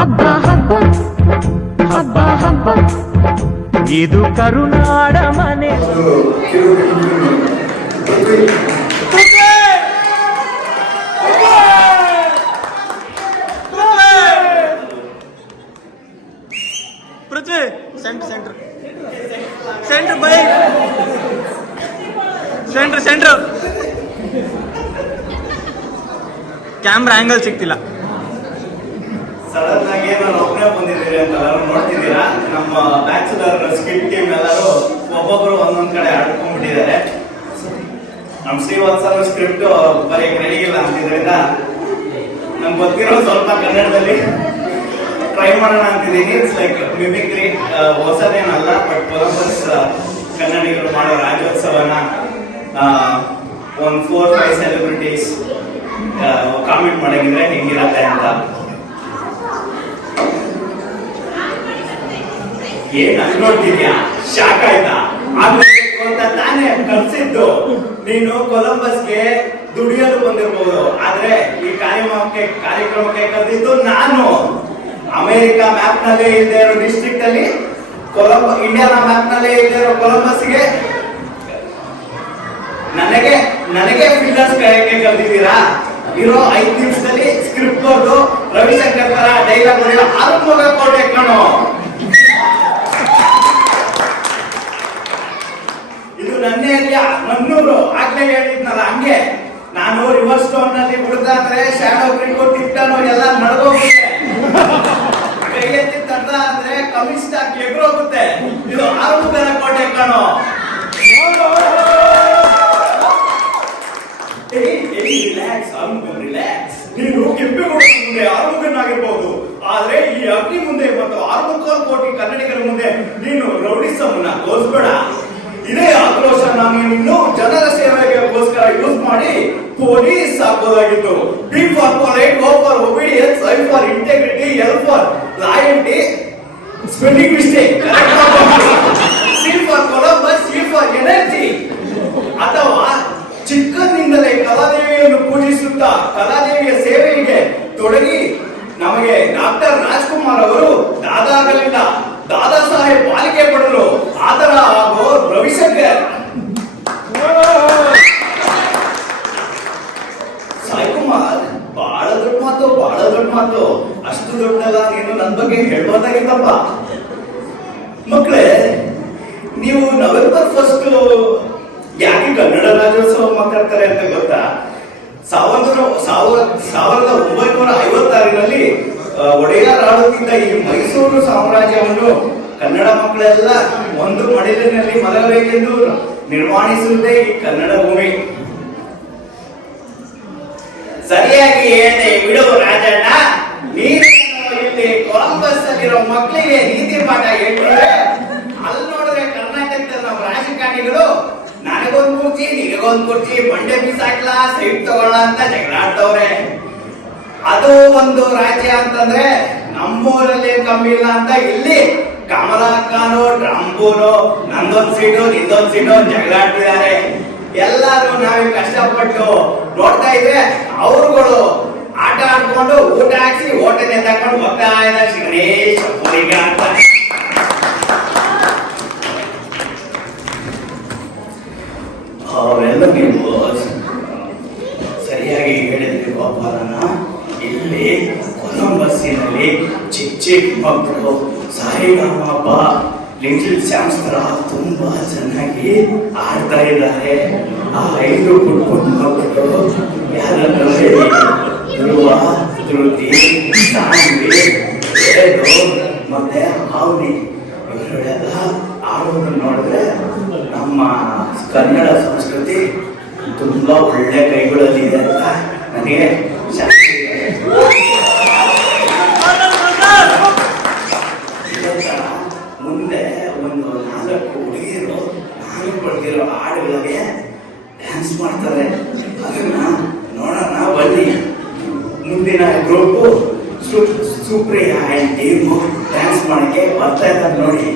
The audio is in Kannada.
ಹಬ್ಬ ಹಬ್ಬ ಹಬ್ಬ ಹಬ್ಬ ಇದು ಕರುನಾಡ ಮನೆ. Prithvi centre by centre camera angle ಸಿಗ್ತಿಲ್ಲ. ಸಡನ್ ಆಗಿ ನಾನು ಒಬ್ಬನೇ ಬಂದಿದ್ದೀರಿ ಅಂತ ಎಲ್ಲರೂ ನೋಡ್ತಿದ್ದೀರಾ. ನಮ್ಮ ಬ್ಯಾಚುಲರ್ ಸ್ಕಿಟ್ ಟೀಮ್ ಎಲ್ಲರೂ ಒಬ್ಬೊಬ್ರು ಒಂದೊಂದ್ ಕಡೆ ಆಡ್ಕೊಂಡ್ಬಿಟ್ಟಿದ್ದಾರೆ. ನಮ್ಮ ಶ್ರೀವತ್ಸರ ಸ್ಕ್ರಿಪ್ಟ್ ಬರೆಯಕ್ಕೆ ರೆಡಿ ಇಲ್ಲ ಅಂತಿದ್ರಿಂದ ನಮ್ಗೆ ಗೊತ್ತಿರೋ ಸ್ವಲ್ಪ ಕನ್ನಡದಲ್ಲಿ ಟ್ರೈ ಮಾಡೋಣ ಅಂತಿದ್ದೀನಿ. ಇಟ್ಸ್ ಲೈಕ್ ಮಿಮಿಕ್ರಿ, ಹೊಸದೇನಲ್ಲ. ಬಟ್ ಕೊಲಂಬಸ್ ಕನ್ನಡಿಗರು ಮಾಡೋ ರಾಜ್ಯೋತ್ಸವನ ಒಂದು 4-5 ಸೆಲೆಬ್ರಿಟೀಸ್ ಕಾಮೆಂಟ್ ಮಾಡಂಗಿದ್ರೆ ಹೆಂಗಿರತ್ತೆ ಅಂತ. ಏನ್ ನೋಡ್ತಿದ್ಯಾ? ಶಾಕ್ ಆಯ್ತಾ? ಆಗ್ಬೇಕು ಅಂತ ತಾನೇ ಕರ್ಸಿದ್ದು. ನೀನು ಕೊಲಂಬಸ್ಗೆ ದುಡಿಯಲು ಬಂದಿರಬಹುದು, ಆದ್ರೆ ಈ ಕಾರ್ಯಕ್ರಮಕ್ಕೆ ಕರೆದಿದ್ದು ನಾನು. ಅಮೆರಿಕ ಮ್ಯಾಪ್ ನಲ್ಲೇ ಇಲ್ಲದೆ ಇರೋ ಡಿಸ್ಟ್ರಿಕ್ಟ್ ಅಲ್ಲಿ ಇಂಡಿಯಾದ ಮ್ಯಾಪ್ ನಲ್ಲೇ ಇಲ್ಲದೆ ಇರೋ ಕೊಲಂಬಸ್ಗೆ ನನಗೆ ಫಿಲ್ಲರ್ಸ್ ಕರೆಯಕ್ಕೆ ಕರೆದಿದ್ದೀರಾ? ಇರೋ 5 ನಿಮಿಷದಲ್ಲಿ ಸ್ಕ್ರಿಪ್ಟ್ ಬರೆದು ರವಿಶಂಕರ್ ತರ ಡೈಲಾಗ್ ಬರೆಯೋ ಆರಂಭ ಕೋಟೆ ಕಣೋ. ಇದು ನನ್ನ ಏರಿಯಾ, ನನ್ನೂರು. ಆಗ್ಲೇ ಹೇಳಿದ್ನಲ್ಲ, ಹಂಗೆ ನಾನು ರಿವರ್ಸ್ ಟೋನ್ ನಲ್ಲಿ ಬಿಡ್ದಾದ್ರೆ ಶಾಡೋ ಪ್ರಿಂಟ್ ಟಿಪ್ಟಾನು ಎಲ್ಲ ನಡ್ಗೋಗುತ್ತೆ. ಕೈ ಎತ್ತಿ ತಡ್ದ ಅಂದ್ರೆ ಕಮಿಸ್ಟ್ ಹಾಕಿ ಎಗ್ರೋಗುತ್ತೆ. ಇದು ಆರಂಭದ ಕೋಟೆ ಕಣೋ. ರಿಲ್ಯಾಕ್ಸ್. ನೀನು ಕೆಂಪೇಗೌಡ ಮುಂದೆ ಆರುಮುಖನಾಗಿರ್ಬಹುದು, ಆದ್ರೆ ಈ ಅಗ್ನಿ ಮುಂದೆ ಮತ್ತು 6 ಕೋಟಿ ಕನ್ನಡಿಗರ ಮುಂದೆ ನೀನು ರೌಡಿಸಮ್ನ ತೋರಿಸ್ಬೇಡ. ಇದೇ ಆಕ್ರೋಶ ನಾನು ಇನ್ನು ಜನರ ಸೇವೆಗೋಸ್ಕರ ಯೂಸ್ ಮಾಡಿ ಪೊಲೀಸ್ ಹಾಕೋದಾಗಿತ್ತು. B for polite, O for obedience, I for integrity, L for loyalty, spelling mistake, C for Columbus, C for energy. ಅಥವಾ ಚಿಕ್ಕಂದಿನಿಂದಲೇ ಕಲಾದೇವಿಯನ್ನು ಪೂಜಿಸುತ್ತಾ ಕಲಾದೇವಿಯ ಸೇವೆಗೆ ತೊಡಗಿ ನಮಗೆ ಡಾಕ್ಟರ್ ರಾಜ್ಕುಮಾರ್ ಅವರು ದಾದಾಗಲಿಲ್ಲ, ದಾದಾ ಸಾಹೇಬ್ ಪಾಲಿಕೆ ಪಡೆದರು. ಆತರ ಆಗೋ ರವಿಶಂಕರ್. ಸಾಯಿಕುಮಾರ್, ಬಹಳ ದೊಡ್ಡ ಮಾತು. ಅಷ್ಟು ದೊಡ್ಡಲ್ಲ, ನೀನು ನನ್ನ ಬಗ್ಗೆ ಹೇಳ್ಬೋದಾಗಿತ್ತಪ್ಪ. ಮಕ್ಕಳೇ, ನೀವು ನವೆಂಬರ್ 1 ಯಾಕೆ ಕನ್ನಡ ರಾಜ್ಯೋತ್ಸವ ಮಾತಾಡ್ತಾರೆ ಅಂತ ಗೊತ್ತಾ? 1956ರಲ್ಲಿ ಒಡೆಯರ್ ಆಳುತ್ತಿದ್ದ ಈ ಮೈಸೂರು ಸಾಮ್ರಾಜ್ಯವನ್ನು ಕನ್ನಡ ಮಕ್ಕಳೆಲ್ಲ ಒಂದು ಮಡಿಲಿನಲ್ಲಿ ಮಲಗಬೇಕೆಂದು ನಿರ್ಮಾಣಿಸುವುದೇ ಈ ಕನ್ನಡ ಭೂಮಿ. ಸರಿಯಾಗಿ ಹೇಳಿದೆ ಬಿಡು ರಾಜಣ್ಣ. ನೀನು ಇಲ್ಲಿ ಕೊಲಂಬಸ್ ಅಲ್ಲಿರೋ ಮಕ್ಕಳಿಗೆ ನೀತಿ ಪಾಠ ಹೇಳ್ತಿದ್ರೆ, ಅಲ್ಲಿ ನೋಡಿದ್ರೆ ಕರ್ನಾಟಕದ ನಮ್ಮ ರಾಜಕಾರಣಿಗಳು ನನಗೊಂದು ಕುರ್ಚಿ ನಿನಗೊಂದು ಕುರ್ಚಿ ಬಂಡೆ ಬೀಸಾಕ್ಲಾ ಸೈಟ್ ತಗೊಳ್ಳ ಅಂತ ಜಗಳ ಆಡ್ತವ್ರೆ. ಅದು ಒಂದು ರಾಜ್ಯ ಅಂತಂದ್ರೆ ನಮ್ಮೂರಲ್ಲಿ ಕಮ್ಮಿ ಇಲ್ಲ ಅಂತ ಇಲ್ಲಿ ಕಮಲಾಕನೋ ಟ್ರಂಪೂನೋ ನಂದೊಂದು ಸೀಟು ನಿಂದೊಂದು ಸೀಟು ಜಗಳ ಆಡ್ತಿದ್ದಾರೆ. ಎಲ್ಲರೂ ನಾವೇ ಕಷ್ಟಪಟ್ಟು ನೋಡ್ತಾ ಇದ್ರೆ ಅವರುಗಳು ಆಟ ಆಡ್ಕೊಂಡು ಊಟ ಹಾಕ್ಸಿ ಓಟನೆ ತಕೊಂಡು ಹೋಗ್ತಾ ಇದ್ದಾರೆ. ಗಣೇಶ್ ಪುರಿಗ ಅಂತ ಅವೆಲ್ಲ ನೀವು ಸರಿಯಾಗಿ ಹೇಳಿದ್ರಿ ಗೋಪಾಲನ. ಇಲ್ಲಿ ಕೊಲಂಬಸ್ಸಿನಲ್ಲಿ ಚಿಕ್ಕ ಮಕ್ಕಳು ಸಾಯಿರಾಮಪ್ಪ, ಲಿಟಲ್ ಚಾಮ್ಸ್ ತರ ತುಂಬಾ ಚೆನ್ನಾಗಿ ಆಡ್ತಾ ಇದ್ದಾರೆ. ಆ 5 ಪುಟ್ಟ ಮಕ್ಕಳು ಯಾರಂದ್ರೆ ಧ್ರುವ, ಧೃತಿ, ಸಾನ್ವಿ, ಮತ್ತೆ ಅವನಿ, ಇವರೆಲ್ಲ ಆಡೋದನ್ನ ನೋಡಿದ್ರೆ ನಮ್ಮ ಕನ್ನಡ ಸಂಸ್ಕೃತಿ ತುಂಬಾ ಒಳ್ಳೆ ಕೈಗಳಲ್ಲಿ ಇದೆ ಅಂತ ನನಗೆ ಶಾಸ್ತಿ ಇದೆ. ಮುಂದೆ ಒಂದು 4 ಹುಡುಗಿಯರು ನಾನು ಪಡೆದಿರೋ ಹಾಡುಗಳಿಗೆ ಡ್ಯಾನ್ಸ್ ಮಾಡ್ತಾರೆ. ಅದನ್ನ ನೋಡೋಣ ಬನ್ನಿ. ಮುಂದಿನ group Supriya and team dance ಮಾಡಕ್ಕೆ ಬರ್ತಾ ಇದ್ದಾರೆ ನೋಡಿ.